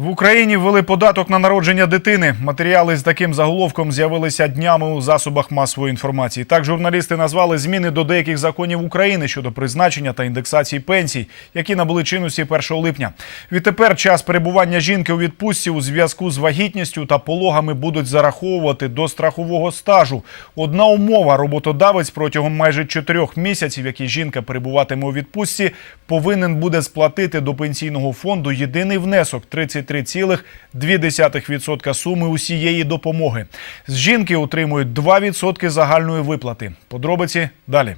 В Україні ввели податок на народження дитини. Матеріали з таким заголовком з'явилися днями у засобах масової інформації. Так журналісти назвали зміни до деяких законів України щодо призначення та індексації пенсій, які набули чинності 1 липня. Відтепер час перебування жінки у відпустці у зв'язку з вагітністю та пологами будуть зараховувати до страхового стажу. Одна умова: роботодавець протягом майже чотирьох місяців, які жінка перебуватиме у відпустці, повинен буде сплатити до пенсійного фонду єдиний внесок 33,2% суми усієї допомоги. З жінки отримують 2% загальної виплати. Подробиці далі.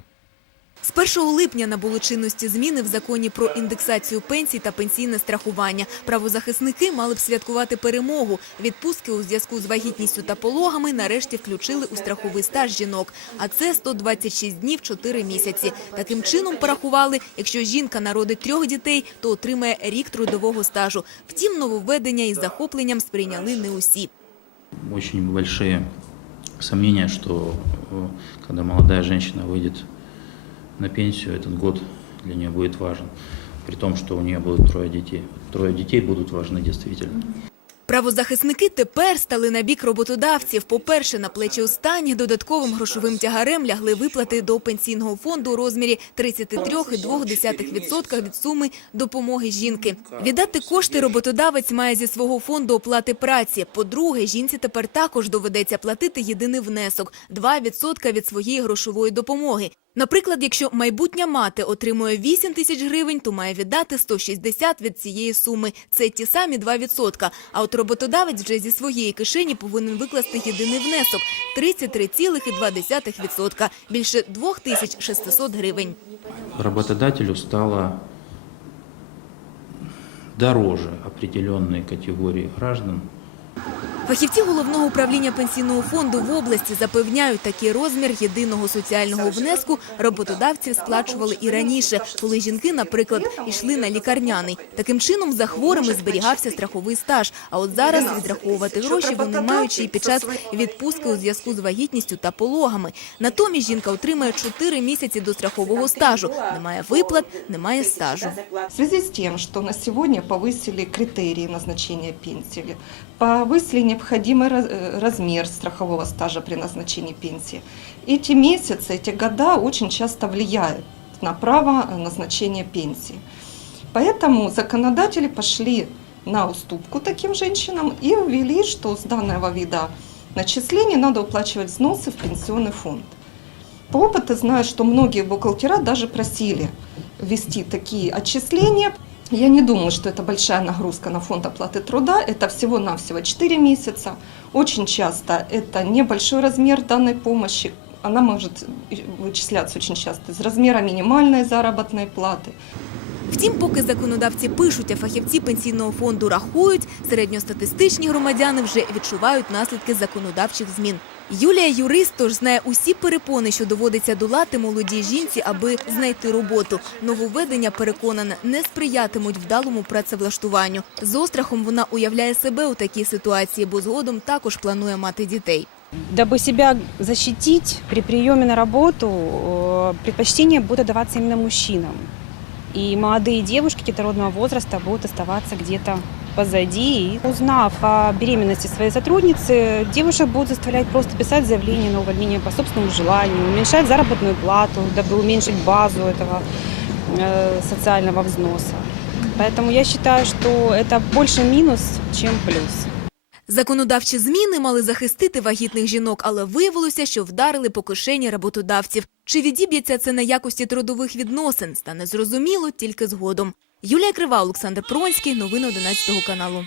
З 1 липня набули чинності зміни в законі про індексацію пенсій та пенсійне страхування. Правозахисники мали б святкувати перемогу. Відпустки у зв'язку з вагітністю та пологами нарешті включили у страховий стаж жінок. А це 126 днів 4 місяці. Таким чином порахували, якщо жінка народить трьох дітей, то отримає рік трудового стажу. Втім, нововведення із захопленням сприйняли не усі. очень большие сомнения, что э, когда молодая женщина выйдет на пенсию, этот год для нее будет важен. При том, что у нее будет трое детей. Трое детей будут важны действительно. Правозахисники тепер стали на бік роботодавців. По-перше, на плечі останніх додатковим грошовим тягарем лягли виплати до пенсійного фонду у розмірі 33,2% від суми допомоги жінки. Віддати кошти роботодавець має зі свого фонду оплати праці. По-друге, жінці тепер також доведеться платити єдиний внесок – 2% від своєї грошової допомоги. Наприклад, якщо майбутня мати отримує 8 тисяч гривень, то має віддати 160 від цієї суми. Це ті самі 2%. А от роботодавець вже зі своєї кишені повинен викласти єдиний внесок – 33,2%, більше 2600 гривень. Работодателю стало дороже определенной категории граждан Фахівці головного управління пенсійного фонду в області запевняють, такий розмір єдиного соціального внеску роботодавці сплачували і раніше, коли жінки, наприклад, йшли на лікарняний. Таким чином за хворими зберігався страховий стаж. А от зараз відраховувати гроші вони мають й під час відпустки у зв'язку з вагітністю та пологами. Натомість жінка отримає 4 місяці до страхового стажу. Немає виплат, немає стажу. В связи с тем, что на сегодня повысили критерии назначения пенсии, повысили необходимый э, размер страхового стажа при назначении пенсии, эти месяцы, эти года очень часто влияют на право э, назначения пенсии. Поэтому законодатели пошли на уступку таким женщинам и ввели, что с данного вида начислений надо уплачивать взносы в пенсионный фонд. По опыту знаю, что многие бухгалтера даже просили ввести такие отчисления. Я не думаю, что это большая нагрузка на фонд оплаты труда. Это всего-навсего 4 месяца. Очень часто это небольшой размер данной помощи. Она может вычисляться очень часто из размера минимальной заработной платы. Втім, поки законодавці пишуть, а фахівці пенсійного фонду рахують, середньостатистичні громадяни вже відчувають наслідки законодавчих змін. Юлія юрист, тож знає усі перепони, що доводиться долати молодій жінці, аби знайти роботу. Нововведення, переконана, не сприятимуть вдалому працевлаштуванню. З острахом вона уявляє себе у такій ситуації, бо згодом також планує мати дітей. Дабы себя защитить при приеме на работу, э, предпочтение будет даваться именно мужчинам. И молодые девушки детородного возраста будут оставаться где-то позади. И узнав о беременности своей сотрудницы, девушек будут заставлять просто писать заявление на увольнение по собственному желанию, уменьшать заработную плату, дабы уменьшить базу этого э, социального взноса. Поэтому я считаю, что это больше минус, чем плюс. Законодавчі зміни мали захистити вагітних жінок, але виявилося, що вдарили по кишені роботодавців. Чи відіб'ється це на якості трудових відносин, стане зрозуміло тільки згодом. Юлія Крива, Олександр Пронський. Новини 11 каналу.